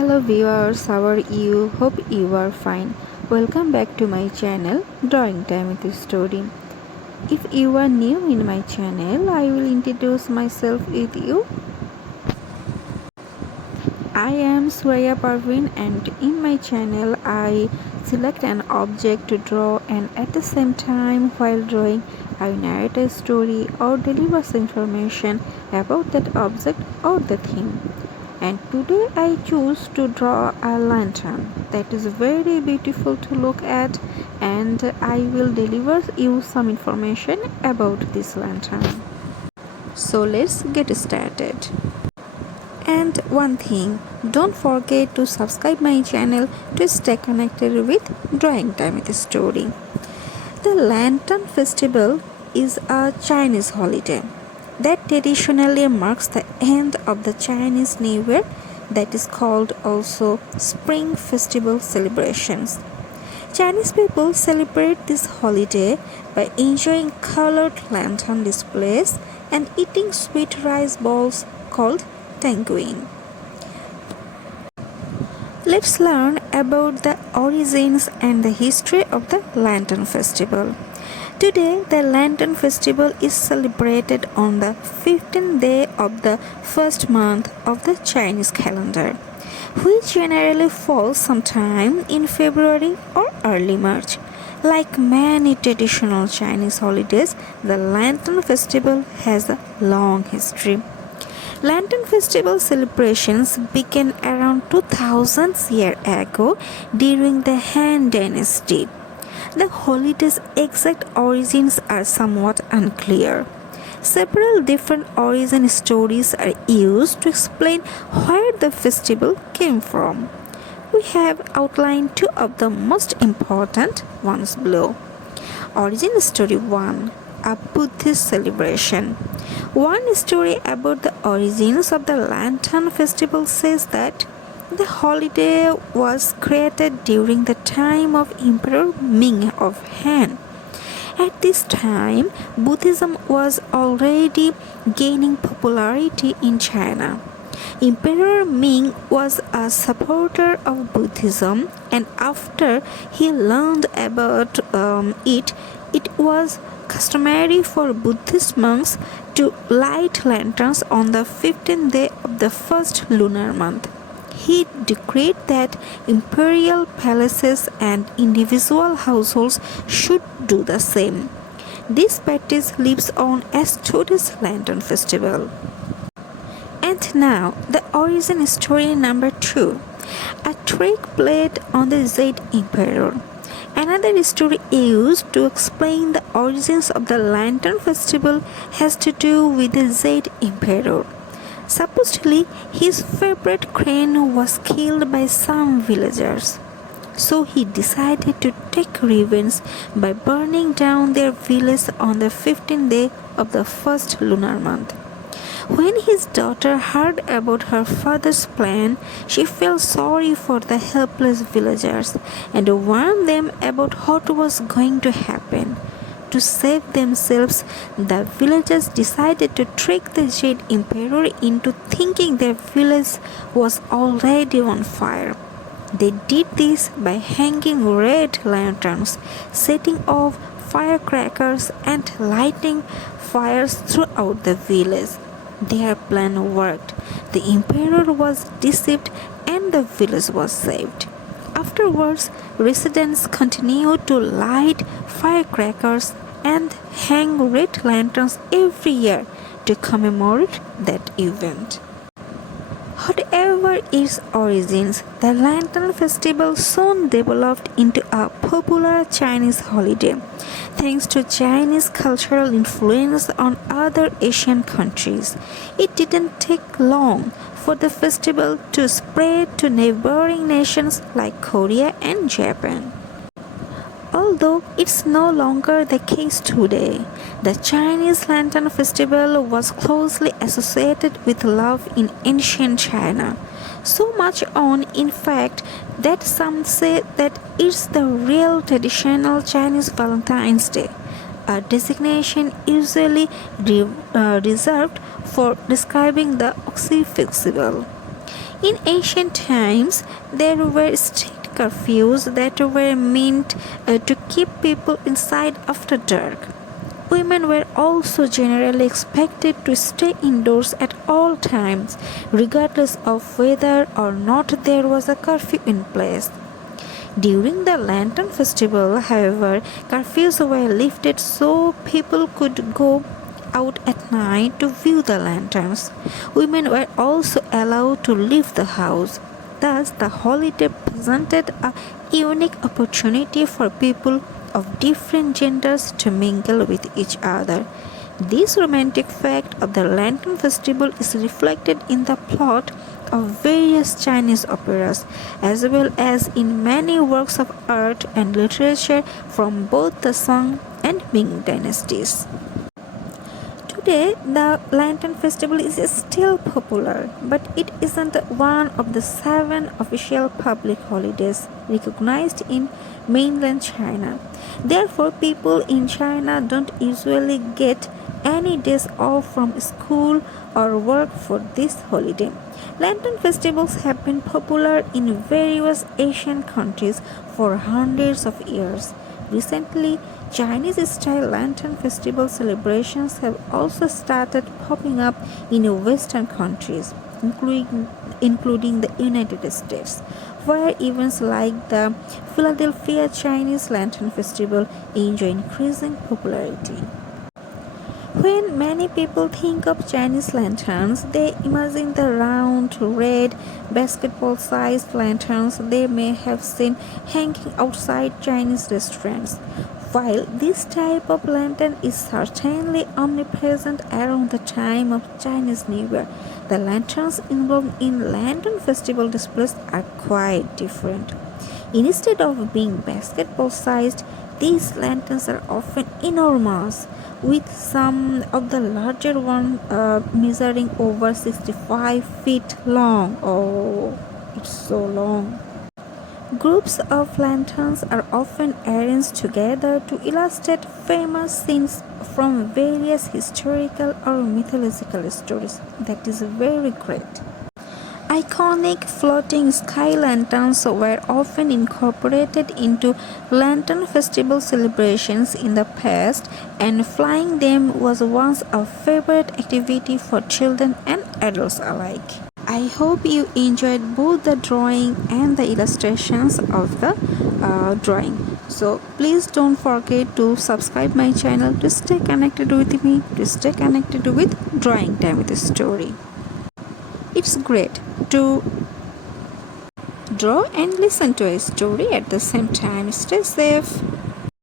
Hello viewers, how are you? Hope you are fine. Welcome back to my channel Drawing Time with the Story. If you are new in my channel, I will introduce myself with you. I am Surya Parveen and in my channel I select an object to draw and at the same time while drawing I narrate a story or deliver information about that object or the theme. And today I choose to draw a lantern that is very beautiful to look at, and I will deliver you some information about this lantern. So let's get started. And one thing, don't forget to subscribe my channel to stay connected with Drawing Time with Story. The Lantern Festival is a Chinese holiday that traditionally marks the end of the Chinese New Year, that is called also Spring Festival celebrations. Chinese people celebrate this holiday by enjoying colored lantern displays and eating sweet rice balls called tanguin. Let's learn about the origins and the history of the Lantern Festival. Today, the Lantern Festival is celebrated on the 15th day of the first month of the Chinese calendar, which generally falls sometime in February or early March. Like many traditional Chinese holidays, the Lantern Festival has a long history. Lantern Festival celebrations began around 2000 years ago during the Han Dynasty. The holiday's exact origins are somewhat unclear. Several different origin stories are used to explain where the festival came from. We have outlined two of the most important ones below. Origin Story 1: A Buddhist celebration. One story about the origins of the Lantern Festival says that the holiday was created during the time of Emperor Ming of Han. At this time, Buddhism was already gaining popularity in China. Emperor Ming was a supporter of Buddhism, and after he learned about it was customary for Buddhist monks to light lanterns on the 15th day of the first lunar month. He decreed that imperial palaces and individual households should do the same. This practice lives on as today's Lantern Festival. And now, the origin story number 2. A trick played on the Zhou Emperor. Another story used to explain the origins of the Lantern Festival has to do with the Zhou Emperor. Supposedly, his favorite crane was killed by some villagers. So he decided to take revenge by burning down their village on the 15th day of the first lunar month. When his daughter heard about her father's plan, she felt sorry for the helpless villagers and warned them about what was going to happen. To save themselves, the villagers decided to trick the Zhou Emperor into thinking their village was already on fire. They did this by hanging red lanterns, setting off firecrackers, and lighting fires throughout the village. Their plan worked. The emperor was deceived and the village was saved. Afterwards, residents continued to light firecrackers and hang red lanterns every year to commemorate that event. Whatever its origins, the Lantern Festival soon developed into a popular Chinese holiday, thanks to Chinese cultural influence on other Asian countries. It didn't take long for the festival to spread to neighboring nations like Korea and Japan. Although it's no longer the case today, the Chinese Lantern Festival was closely associated with love in ancient China. So much on, in fact, that some say that it's the real traditional Chinese Valentine's Day, a designation usually reserved for describing the Oxy festival. In ancient times, there were strict curfews that were meant to keep people inside after dark. Women were also generally expected to stay indoors at all times, regardless of whether or not there was a curfew in place. During the Lantern Festival, however, curfews were lifted so people could go out at night to view the lanterns. Women were also allowed to leave the house. Thus, the holiday presented a unique opportunity for people of different genders to mingle with each other. This romantic fact of the Lantern Festival is reflected in the plot of various Chinese operas, as well as in many works of art and literature from both the Song and Ming dynasties. Today, the Lantern Festival is still popular, but it isn't one of the 7 official public holidays recognized in mainland China. Therefore, people in China don't usually get any days off from school or work for this holiday. Lantern festivals have been popular in various Asian countries for hundreds of years. Recently, Chinese style lantern festival celebrations have also started popping up in Western countries, including the United States, where events like the Philadelphia Chinese Lantern Festival enjoy increasing popularity. When many people think of Chinese lanterns, they imagine the round, red, basketball sized lanterns they may have seen hanging outside Chinese restaurants. While this type of lantern is certainly omnipresent around the time of Chinese New Year, the lanterns involved in lantern festival displays are quite different. Instead of being basketball sized, these lanterns are often enormous, with some of the larger ones measuring over 65 feet long. Oh, it's so long. Groups of lanterns are often arranged together to illustrate famous scenes from various historical or mythological stories. That is very great. Iconic floating sky lanterns were often incorporated into lantern festival celebrations in the past, and flying them was once a favorite activity for children and adults alike. I hope you enjoyed both the drawing and the illustrations of the drawing. So please don't forget to subscribe my channel to stay connected with me, to stay connected with Drawing Time with a Story. It's great to draw and listen to a story at the same time. Stay safe.